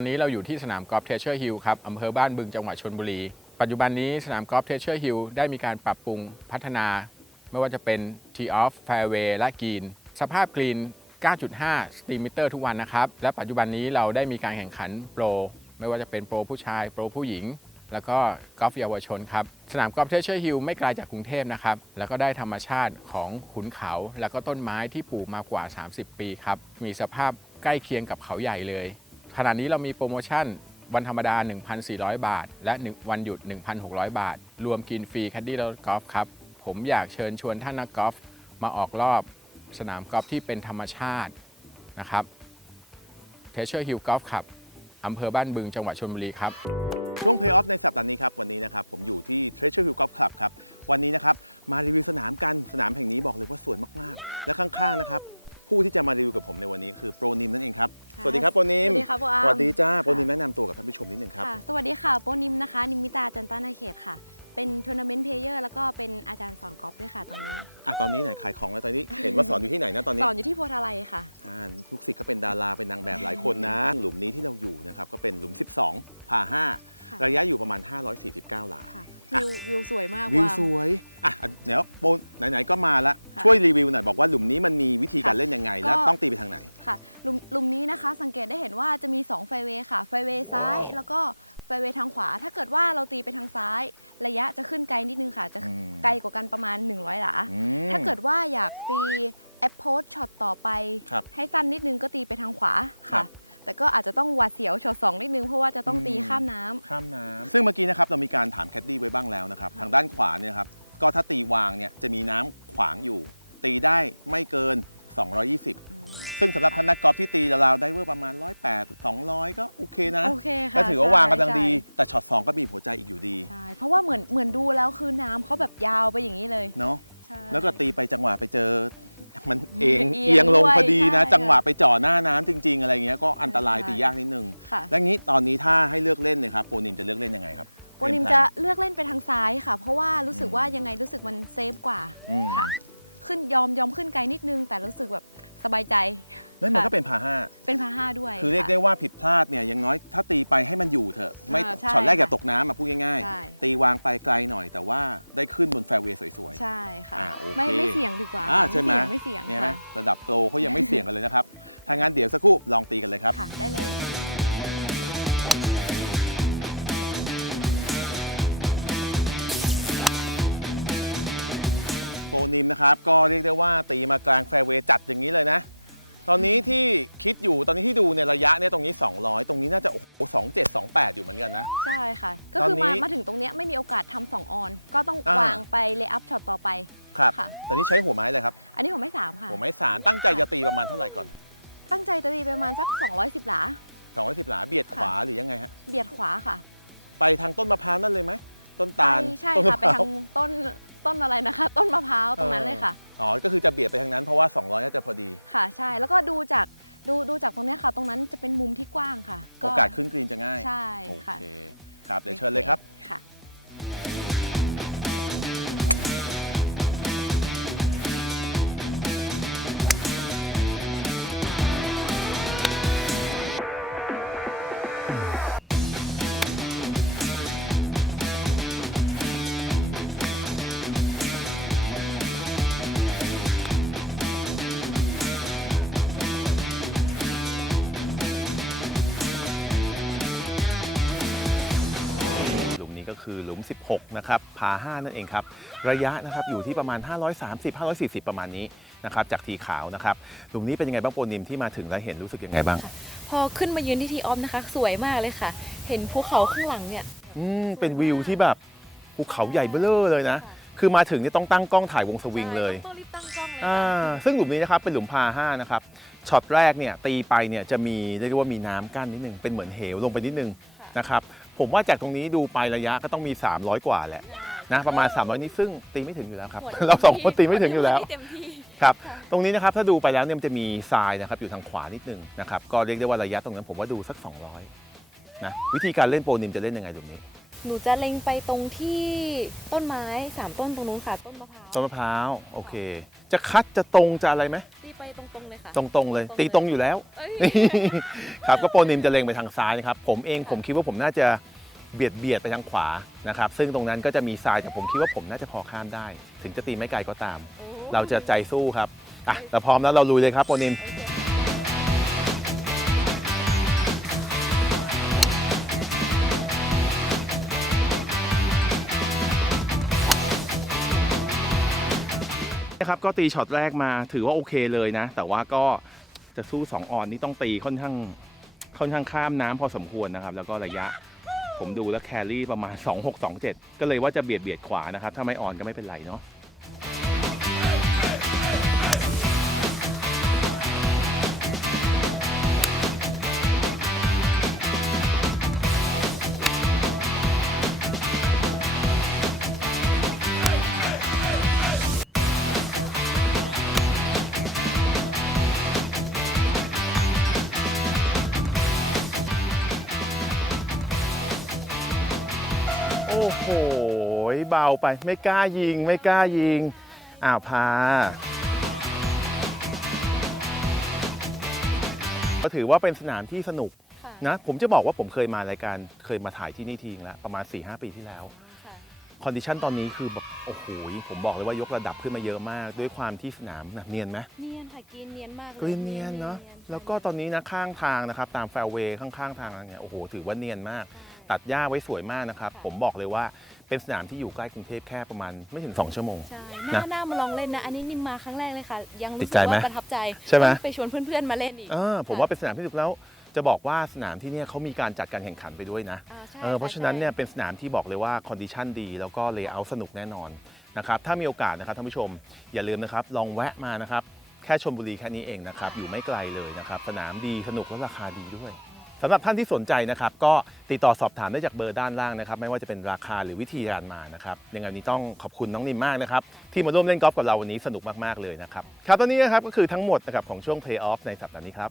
วันนี้เราอยู่ที่สนามกอล์ฟเทเชอร์ฮิลครับอำเภอบ้านบึงจังหวัดชนบุรี ปัจจุบันนี้สนามกอล์ฟเทเชอร์ฮิลได้มีการปรับปรุงพัฒนา ไม่ว่าจะเป็น Tee Off Fairway และกรีน สภาพกรีน 9.5 สตรีมมิเตอร์ทุกวันนะครับ และปัจจุบันนี้เราได้มีการแข่งขันโปร ไม่ว่าจะเป็นโปรผู้ชาย โปรผู้หญิง แล้วก็กอล์ฟเยาวชนครับ สนามกอล์ฟเทเชอร์ฮิลไม่ไกลจากกรุงเทพนะครับ แล้วก็ได้ธรรมชาติของขุนเขา แล้วก็ต้นไม้ที่ปลูกมากว่า 30 ปีครับ มีสภาพใกล้เคียงกับเขาใหญ่เลย ขณะนี้เรามีโปรโมชั่นวันธรรมดา 1,400 บาท และวันหยุด 1,600 บาท รวมกินฟรีแคดดี้แล้วกอล์ฟครับ ผมอยากเชิญชวนท่านนักกอล์ฟมาออกรอบสนามกอล์ฟที่เป็นธรรมชาตินะครับเทเชอร์ฮิลกอล์ฟขับอำเภอบ้านบึงจังหวัดชลบุรีครับ ช่วง Play Off ในสัปดาห์นี้ครับ วันนี้นะครับ ผมอยู่ที่ Treasure Hill Golf Club ครับ วันนี้นะครับ มารีวิวสนามกันสนามแห่งนี้บอกเลยว่าสวยมาก ๆ และข้าง ๆ นะครับ ผู้ที่จะมารีวิวกับผมในวันนี้คือโปรนิมนั่นเองครับค่ะสวัสดีครับโปรนิม สวัสดีค่ะโปรอาร์ม สวัสดีจ้าค่ะโปรนิมแนะนำตัวกับท่านผู้ชมนิดหนึ่งครับ ค่ะสวัสดีค่ะ โปรนิมนะคะ นิมิตาจันตานาเขตค่ะ เป็นทัวร์นาเมนต์เพลเยอร์แล้วก็เป็นอาจารย์สอนกอล์ฟด้วยค่ะตอนนี้ อะตอนนี้ไหนขายของแล้วตอนนี้ เห็นว่าสอนอยู่ที่ไหนนะตอนนี้สอนอยู่ที่โพธาไลค่ะ อ่าลูกศิษย์เขาเป็นดาราเป็นนางแบบหลายคนนะ หลุมนี้ที่เราอยู่นะครับก็เป็นหลุม 12ผ่า ค่ะ5ระยะอยู่ประมาณ 549 หลา ค่ะอะ วิววิวสวยมากวิวว่าสวยอะเดี๋ยวโปรไหนๆก็มาละค่ะช่วยรีวิวหน่อยบอกว่าหลุมนี้มันมีวิธีการค่ะเล่นยังไง และก็ ต้องตีไปทางไหน ค่ะหลุมหลุมนี้นะคะสังเกตได้เห็นว่าจะมี 2 ไฟเวย์ค่ะ ไฟเวย์ซ้ายแล้วก็ไฟเวย์ทางขวา ถ้าเกิดว่าเราตีไปทางซ้าย ระยะจะขึ้นไกลนิดนึงค่ะ จะอืม ไกลกว่ากันประมาณ 100 หลา อืม ถ้าเกิดว่าอยากตีแอปโพสช็อตต่อไป ครับให้สั้นนิดนึงก็ตีไปทางขวาครัค่ะ บ แต่ก็อาจจะต้องหวาดเสียวช็อตสองนิดนึงเพราะว่าจะต้องตีอืมข้ามน้ำ ข้ามน้ำซึ่งเมื่อกี้นะครับเรามีการถามแคดดี้ไว้บ้างแล้วนะครับ ทางด้านขวาเนี่ยครับก็ถ้าตีวางเนี่ยจะมีน้ำขวางอยู่ ตีได้ไม่เกิน 220 ซึ่งสำหรับท่านนักกอล์ฟที่ตีราวๆได้เวอร์ประมาณ 108 200 ก็โอเคนะโอเคค่ะก็ถือว่าวางกำลังใช่ดี แต่ช็อต2ก็มีหัวใจอีกอยู่ดีใช่เพราะว่าเหมือนเหมือนดูแล้วคือน้ำเขาแบบยาวไปอย่างนี้เลยเนาะ ใช่แล้วก็ตีไปจังหวะไปเจอ มันเองเอียงเอียงลงพอดีนะด้วยใช่จังหวะไปจ่อหน้าน้ำจริง ๆ อะไรเงี้ยก็อันตรายใช่ตียากนิดนึง ค่ะ แล้วงี้ตอนนี้ถ้าให้เลือกเล่นเนี่ยครับโปรนิมจะเลือกเล่นยังไงครับโปรนิมเกจะแพลเลือกเล่นไปทางซ้ายค่ะ เพราะว่ารู้สึกอืมว่ายังไงรู้สึกมันเซฟกว่าอืม ค่ะ ขึ้นยอมยอมขึ้นไกลนิดนึง แต่รู้สึกแบบ สบายใจ นั่นมันค่ะก็เป็นพาห้าเป็นพาห้าด้วยคือเรียกะได้ว่าผิดพลาดเนี่ยอยังน้อยถ้าตีไปให้มันอยู่เถอะ ไม่อ่าใช่ช็อตแรกอย่าค่ะตกน้ำอะพูดง่ายใช่ ๆ ตีวางไปไกลหน่อย แต่ว่าได้ขึ้นบนแฟร์เวย์สวย ใช่ค่ะ อ่าโอเค ไม่ไม่เสี่ยงดีกว่าอ่าค่ะใช่ไหมไม่เสี่ยงๆเนี่ยไม่นะเสี่ยงระดับโปรเขายังไม่เสี่ยงกันเลยนะครับถ้างั้นเดี๋ยวสักครู่ลองตีกันเลยครับ ค่ะค่ะได้เลย โปรนิมนะครับ ก็เรียกได้ว่าตีมากลางแฟร์เวย์จัดอย่างนี้เลยนะ ตอนนี้ที่คิดอยู่ตอนนี้ที่ดูในยระยะเนี่ยตรงนี้ 200 ตรงนี้น่าจะโอ้โห27 28อยู่เหมือนกันนะ ใช่ค่ะ ก็ตอนคือมานี้มาถึงตรงเนี้ยไม่มีโอกาสทำสองออน ก็ต้องอ่า วางไปเลย์อัพช็อตต่อไปครับค่ะ ตอนนี้ใช้หัวไม้เลยครับ อันนี้ผมไม่สามค่ะ หัวไม้สารตั้งใจจะตีประมาณเท่าไหร่ก่อน ตั้งใจจะตีไปประมาณสัก 210 หลา 210 หลาเบียดขวาหรือยังไงฮะ เบียดขวาค่ะไปทางต้นมะพร้าวนั่นเลยไหม ต้นตาลไปใช่ต้นค่ะมะไปพร้าทาวงต้น ต้นอะไรนะคะ ต้นมะพร้าวตรงนั้นเลยค่ะ อ๋อ ก็คือจะเบียดไปทางนั้นเพราะว่า 200น่าจะพอดี ค่ะ ใช่ แล้วก็ดูจากดูดูจากตรงเนี้ยค่ะ ตรงนั้นจะเป็นมุมที่กว้างค่ะ โอกาสขึ้นกรีนจะง่าย ใช่โอค่ะเค ครับ เดี๋ยวเชิญเลยครับ ค่ะ ก็คือหลุม 16 นะครับพา5นั่นเองครับ ระยะนะครับอยู่ที่ประมาณ 530 540 ประมาณนี้นะครับจากทีขาวนะครับ หลุมนี้เป็นยังไงบ้างโปรนิมที่มาถึงแล้วเห็นรู้สึกยังไงบ้าง พอขึ้นมายืนที่ทีออฟนะคะ สวยมากเลยค่ะ เห็นภูเขาข้างหลังเนี่ยอืมเป็นวิวที่แบบภูเขาใหญ่เบ้อเร่อเลยนะ คือมาถึงนี่ต้องตั้งกล้องถ่ายวงสวิงเลย ต้องรีบตั้งกล้องเลยอ่าซึ่งหลุมนี้นะครับเป็นหลุมพาห้านะครับช็อตแรกเนี่ยตีไปเนี่ยจะมีเรียกได้ว่ามีน้ำกั้นนิดนึงเป็นเหมือนเหวลงไปนิดนึง นะครับผมว่าจากตรงนี้ดูไประยะก็ต้องมี 300 กว่าแหละนะประมาณ 300 นี้ซึ่งตีไม่ถึงอยู่แล้วครับ เราสองคนตีไม่ถึงอยู่แล้วเต็มที่ครับตรงนี้นะครับถ้าดูไปแล้วเนี่ยมันจะมีทรายนะครับอยู่ทางขวานิดนึงนะครับก็เรียกได้ว่าระยะตรงนั้นผมว่าดูสัก 200นะวิธีการเล่นโปรนิมจะเล่นยังไงหลุมนี้ หนูจะเล็งไปตรงที่ต้นไม้สามต้นตรงนู้นค่ะ ต้นมะพร้าวต้นมะพร้าวโอเค จะคัดจะตรงจะอะไรไหมตีไปตรงๆเลยค่ะ ตรงๆเลย ตีตรงอยู่แล้ว เอ้ย ครับก็โปรนิมจะเล็งไปทางซ้ายนะครับผมเองผมคิดว่าผมน่าจะเบียดเบียดไปทางขวานะครับซึ่งตรงนั้นก็จะมีทรายแต่ผมคิดว่าผมน่าจะพอข้ามได้ ถึงจะตีไม่ไกลก็ตาม โอ้เราจะใจสู้ครับอะเราพร้อมแล้วเราลุยเลยครับโปรนิม โอเค นะครับ ก็ตีช็อตแรกมาถือว่าโอเคเลยนะ แต่ว่าก็จะสู้ 2 ออนนี่ต้องตีค่อนข้างค่อนข้างข้ามน้ำพอสมควรนะครับ แล้วก็ระยะผมดูแล้วแครี่ประมาณ 2627 ก็เลยว่าจะเบียดเบียดขวานะครับ ถ้าไม่ออนก็ไม่เป็นไรเนาะ หเบาไปไม่กล้ายิงไม่กล้ายิงอ้าวพา ก็ถือว่าเป็นสนามที่สนุกค่ะนะ ผมจะบอกว่าผมเคยมารายการเคยมาถ่ายที่นี่ทีนึงแล้ว ประมาณ 4-5 ปีที่แล้ว ค่ะ คอนดิชันตอนนี้คือแบบโอ้โหผมบอกเลยว่ายกระดับขึ้นมาเยอะมาก ด้วยความที่สนามนะเนียนไหมเนียนค่ะกินเนียนมากลกรีนเนียนเนาะแล้วก็ตอนนี้นะข้างทางนะครับ ตามแฟลเวย์ข้างๆทางเนี่ยโอ้โหถือว่าเนียนมาก ตัดหญ้าไว้สวยมากนะครับ ผมบอกเลยว่าเป็นสนามที่อยู่ใกล้กรุงเทพแค่ประมาณไม่ถึง 2 ชั่วโมง ใช่นะน่าน่ามาลองเล่นนะ อันนี้นิมมาครั้งแรกเลยค่ะ ยังติรู้ดสึใจกไหมว่าประทับใจใช่ไหม ต้องไปชวนเพื่อนๆมาเล่นอีกเออผมว่าเป็นสนามที่สุดแล้ว จะบอกว่าสนามที่เนี่ยเขามีการจัดการแข่งขันไปด้วยนะอ่าใช่เออเพราะฉะนั้นเนี่ยใช่เป็นสนามที่บอกเลยว่าคอนดิชันดีแล้วก็เลเยอร์สนุกแน่นอนนะครับถ้ามีโอกาสนะครับท่านผู้ชมอย่าลืมนะครับลองแวะมานะครับแค่ชลบุรีแค่นี้เองนะครับอยู่ไม่ไกลเลยนะครับสนามดีสนุกและราคาดีด้วย สำหรับท่านที่สนใจนะครับ ก็ติดต่อสอบถามได้จากเบอร์ด้านล่างนะครับ ไม่ว่าจะเป็นราคาหรือวิธีการมานะครับยังไงนนี้ต้องขอบคุณน้องนิมมากนะครับ ที่มาร่วมเล่นกอล์ฟกับเราวันนี้สนุกมากๆเลยนะครับ ครับตอนนี้นะครับก็คือทั้งหมดนะครับของช่วง Play Off ในสัปดาห์นี้ครับ